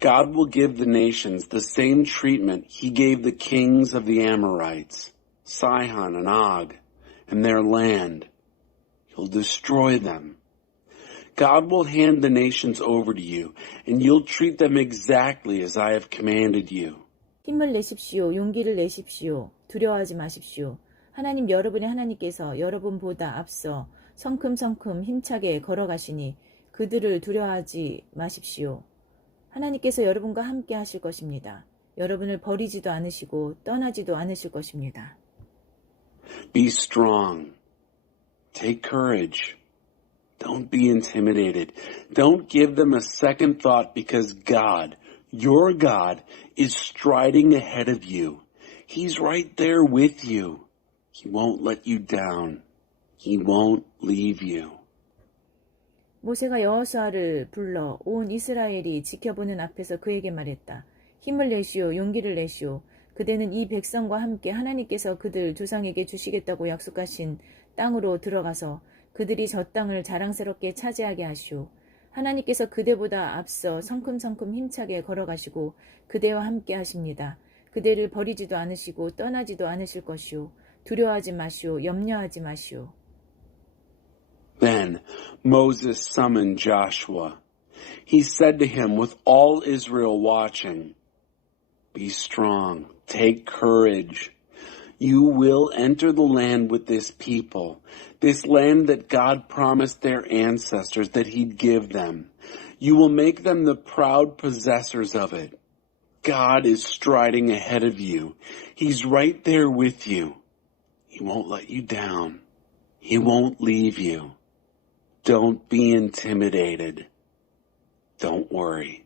God will give the nations the same treatment he gave the kings of the Amorites, Sihon and Og, and their land. He'll destroy them. God will hand the nations over to you, and you'll treat them exactly as I have commanded you. 힘을 내십시오. 용기를 내십시오. 두려워하지 마십시오. 하나님 여러분의 하나님께서 여러분보다 앞서 성큼성큼 힘차게 걸어가시니 그들을 두려워하지 마십시오. 하나님께서 여러분과 함께 하실 것입니다. 여러분을 버리지도 않으시고 떠나지도 않으실 것입니다. Be strong. Take courage. Don't be intimidated. Don't give them a second thought because God, your God, is striding ahead of you. He's right there with you. He won't let you down. He won't leave you. 모세가 여호수아를 불러 온 이스라엘이 지켜보는 앞에서 그에게 말했다. 힘을 내시오, 용기를 내시오. 그대는 이 백성과 함께 하나님께서 그들 조상에게 주시겠다고 약속하신 땅으로 들어가서 그들이 저 땅을 자랑스럽게 차지하게 하시오. 하나님께서 그대보다 앞서 성큼성큼 힘차게 걸어가시고 그대와 함께 하십니다. 그대를 버리지도 않으시고 떠나지도 않으실 것이오. 두려워하지 마시오. 염려하지 마시오. Then Moses summoned Joshua. He said to him with all Israel watching, Be strong, take courage. You will enter the land with this people, this land that God promised their ancestors that he'd give them. You will make them the proud possessors of it. God is striding ahead of you. He's right there with you. He won't let you down. He won't leave you. Don't be intimidated. Don't worry.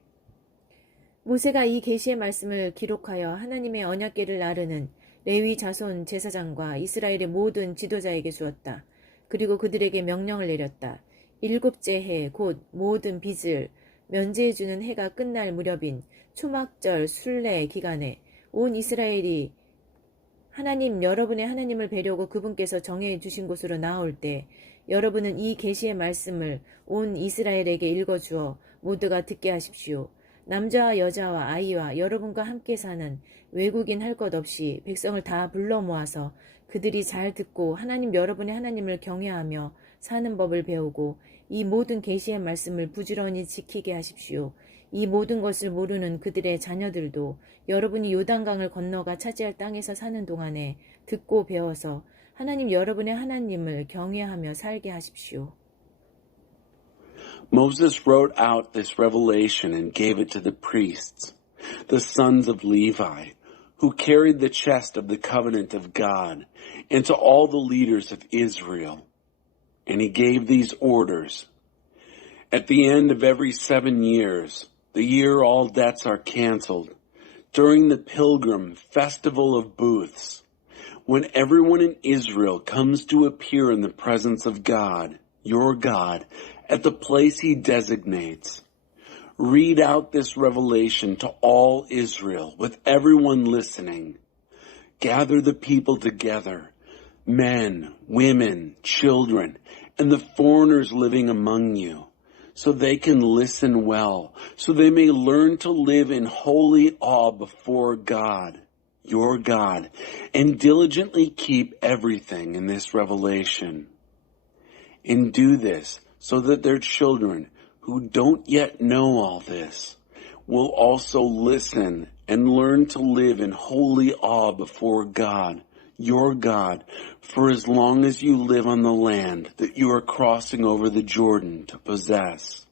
모세가 이 계시의 말씀을 기록하여 하나님의 언약궤를 나르는 레위 자손 제사장과 이스라엘의 모든 지도자에게 주었다. 그리고 그들에게 명령을 내렸다. 7째 해 곧 모든 빚을 면제해주는 해가 끝날 무렵인 초막절 순례 기간에 온 이스라엘이 하나님 여러분의 하나님을 뵈려고 그분께서 정해 주신 곳으로 나올 때 여러분은 이 계시의 말씀을 온 이스라엘에게 읽어주어 모두가 듣게 하십시오. 남자와 여자와 아이와 여러분과 함께 사는 외국인 할 것 없이 백성을 다 불러 모아서 그들이 잘 듣고 하나님 여러분의 하나님을 경외하며 사는 법을 배우고 이 모든 계시의 말씀을 부지런히 지키게 하십시오. 이 모든 것을 모르는 그들의 자녀들도 여러분이 요단강을 건너가 차지할 땅에서 사는 동안에 듣고 배워서 하나님 여러분의 하나님을 경외하며 살게 하십시오. Moses wrote out this revelation and gave it to the priests, the sons of Levi, who carried the chest of the covenant of God, and to all the leaders of Israel. And he gave these orders. At the end of every 7 years, the year all debts are canceled, during the pilgrim festival of booths, when everyone in Israel comes to appear in the presence of God, your God, at the place he designates. Read out this revelation to all Israel, with everyone listening. Gather the people together, men, women, children, and the foreigners living among you, so they can listen well, so they may learn to live in holy awe before God, your God, and diligently keep everything in this revelation. And do this so that their children who don't yet know all this will also listen and learn to live in holy awe before God, your God, for as long as you live on the land that you are crossing over the Jordan to possess.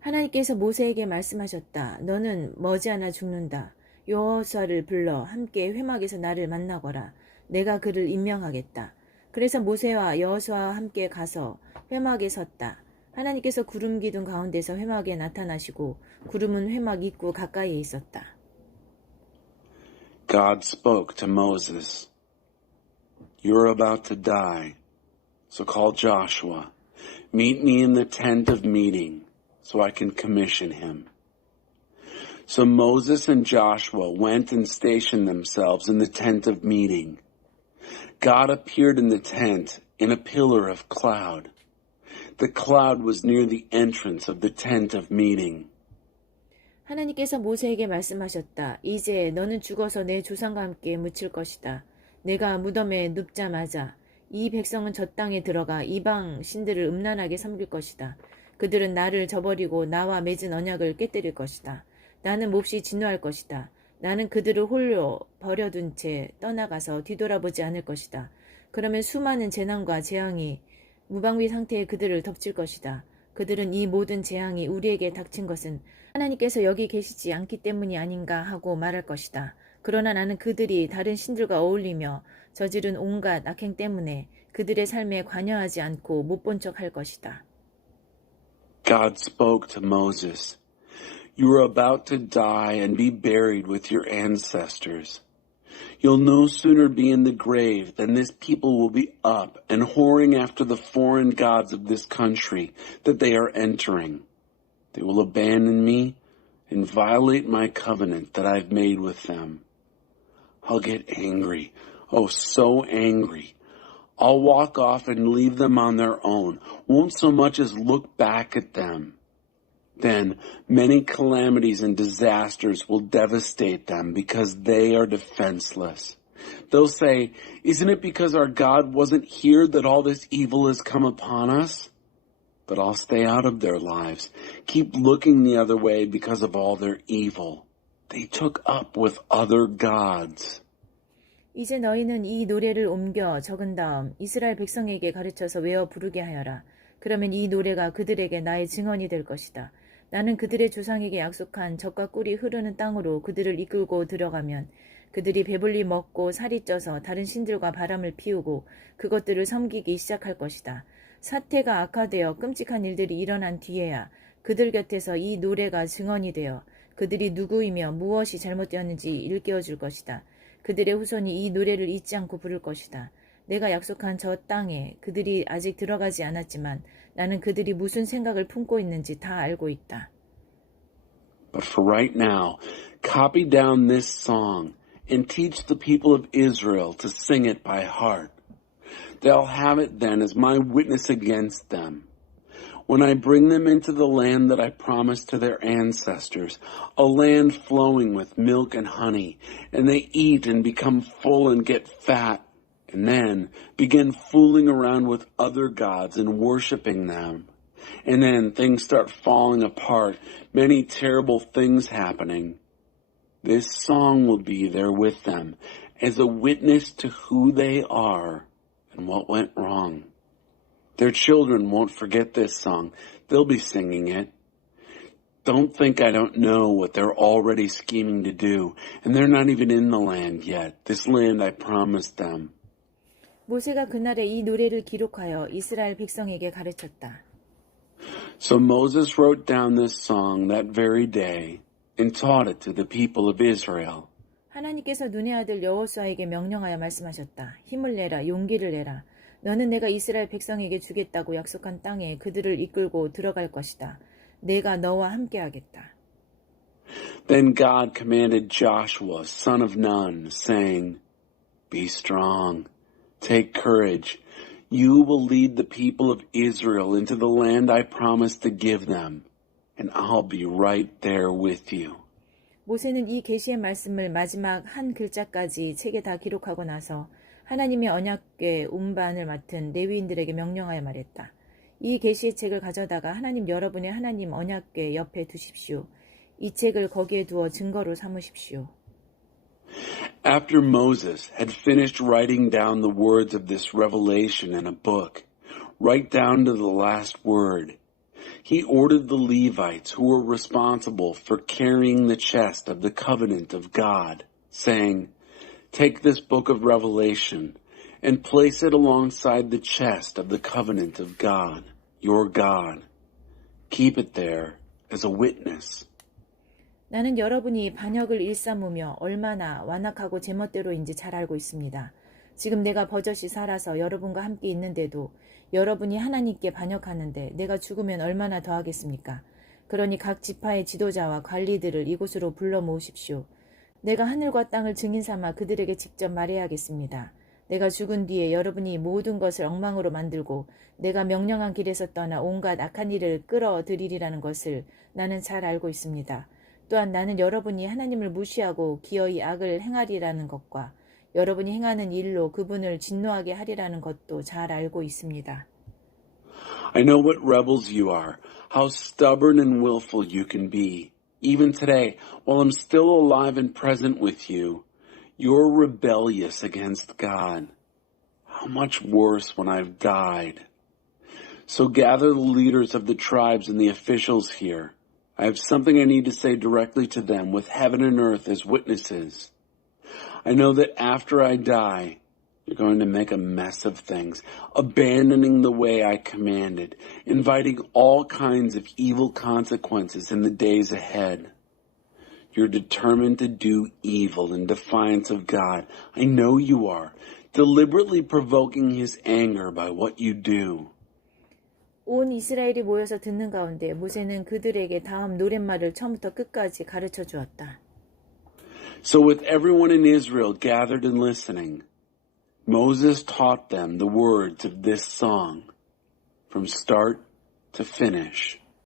하나님께서 모세에게 말씀하셨다. 너는 머지않아 죽는다. 여호수아를 불러 함께 회막에서 나를 만나거라. 내가 그를 임명하겠다. 그래서 모세와 여호수아와 함께 가서 회막에 섰다. 하나님께서 구름 기둥 가운데서 회막에 나타나시고 구름은 회막 입구 가까이에 있었다. God spoke to Moses, "You are about to die, so call Joshua. Meet me in the tent of meeting, so I can commission him." So Moses and Joshua went and stationed themselves in the tent of meeting. God appeared in the tent in a pillar of cloud. The cloud was near the entrance of the tent of meeting. 하나님께서 모세에게 말씀하셨다. 이제 너는 죽어서 내 조상과 함께 묻힐 것이다. 내가 무덤에 눕자마자 이 백성은 저 땅에 들어가 이방 신들을 음란하게 섬길 것이다. 그들은 나를 저버리고 나와 맺은 언약을 깨뜨릴 것이다. 나는 몹시 진노할 것이다. 나는 그들을 홀로 버려둔 채 떠나가서 뒤돌아보지 않을 것이다. 그러면 수많은 재난과 재앙이 무방비 상태에 그들을 덮칠 것이다. 그들은 이 모든 재앙이 우리에게 닥친 것은 하나님께서 여기 계시지 않기 때문이 아닌가 하고 말할 것이다. 그러나 나는 그들이 다른 신들과 어울리며 저지른 온갖 악행 때문에 그들의 삶에 관여하지 않고 못 본 척 할 것이다. God spoke to Moses, "You are about to die and be buried with your ancestors. You'll no sooner be in the grave than this people will be up and whoring after the foreign gods of this country that they are entering. They will abandon me and violate my covenant that I've made with them. I'll get angry, oh so angry. I'll walk off and leave them on their own, won't so much as look back at them. Then many calamities and disasters will devastate them because they are defenseless. They'll say, 'Isn't it because our God wasn't here that all this evil has come upon us?' But I'll stay out of their lives, keep looking the other way because of all their evil. They took up with other gods." 이제 너희는 이 노래를 옮겨 적은 다음 이스라엘 백성에게 가르쳐서 외워 부르게 하여라. 그러면 이 노래가 그들에게 나의 증언이 될 것이다. 나는 그들의 조상에게 약속한 젖과 꿀이 흐르는 땅으로 그들을 이끌고 들어가면 그들이 배불리 먹고 살이 쪄서 다른 신들과 바람을 피우고 그것들을 섬기기 시작할 것이다. 사태가 악화되어 끔찍한 일들이 일어난 뒤에야 그들 곁에서 이 노래가 증언이 되어 그들이 누구이며 무엇이 잘못되었는지 일깨워줄 것이다. 그들의 후손이 이 노래를 잊지 않고 부를 것이다. 내가 약속한 저 땅에 그들이 아직 들어가지 않았지만 나는 그들이 무슨 생각을 품고 있는지 다 알고 있다. But for right now, copy down this song and teach the people of Israel to sing it by heart. They'll have it then as my witness against them. When I bring them into the land that I promised to their ancestors, a land flowing with milk and honey, and they eat and become full and get fat, and then begin fooling around with other gods and worshiping them. And then things start falling apart, many terrible things happening. This song will be there with them as a witness to who they are and what went wrong. Their children won't forget this song. They'll be singing it. Don't think I don't know what they're already scheming to do, and they're not even in the land yet, this land I promised them. 모세가 그날에 이 노래를 기록하여 이스라엘 백성에게 가르쳤다. So Moses wrote down this song that very day and taught it to the people of Israel. 하나님께서 눈의 아들 여호수아에게 명령하여 말씀하셨다. 힘을 내라, 용기를 내라. 너는 내가 이스라엘 백성에게 주겠다고 약속한 땅에 그들을 이끌고 들어갈 것이다. 내가 너와 함께하겠다. Then God commanded Joshua, son of Nun, saying, "Be strong, take courage. You will lead the people of Israel into the land I promised to give them, and I'll be right there with you." 모세는 이 계시의 말씀을 마지막 한 글자까지 책에 다 기록하고 나서 하나님의 언약궤 운반을 맡은 레위인들에게 명령하여 말했다. 이 계시의 책을 가져다가 하나님 여러분의 하나님 언약궤 옆에 두십시오. 이 책을 거기에 두어 증거로 삼으십시오. After Moses had finished writing down the words of this revelation in a book, right down to the last word, he ordered the Levites who were responsible for carrying the chest of the covenant of God, saying, "Take this book of Revelation and place it alongside the chest of the covenant of God, your God. Keep it there as a witness." 나는 여러분이 반역을 일삼으며 얼마나 완악하고 제멋대로인지 잘 알고 있습니다. 지금 내가 버젓이 살아서 여러분과 함께 있는데도 여러분이 하나님께 반역하는데 내가 죽으면 얼마나 더하겠습니까? 그러니 각 지파의 지도자와 관리들을 이곳으로 불러 모으십시오. 내가 하늘과 땅을 증인 삼아 그들에게 직접 말해야겠습니다. 내가 죽은 뒤에 여러분이 모든 것을 엉망으로 만들고 내가 명령한 길에서 떠나 온갖 악한 일을 끌어들이리라는 것을 나는 잘 알고 있습니다. 또한 나는 여러분이 하나님을 무시하고 기어이 악을 행하리라는 것과 여러분이 행하는 일로 그분을 진노하게 하리라는 것도 잘 알고 있습니다. I know what rebels you are, how stubborn and willful you can be. Even today, while I'm still alive and present with you, you're rebellious against God. How much worse when I've died. So gather the leaders of the tribes and the officials here. I have something I need to say directly to them with heaven and earth as witnesses. I know that after I die, you're going to make a mess of things, abandoning the way I commanded, inviting all kinds of evil consequences in the days ahead. You're determined to do evil in defiance of God. I know you are, deliberately provoking His anger by what you do. 온 이스라엘이 모여서 듣는 가운데 모세는 그들에게 다음 노랫말을 처음부터 끝까지 가르쳐 주었다. So with everyone in Israel gathered and listening, Moses taught them the words of this song from start to finish.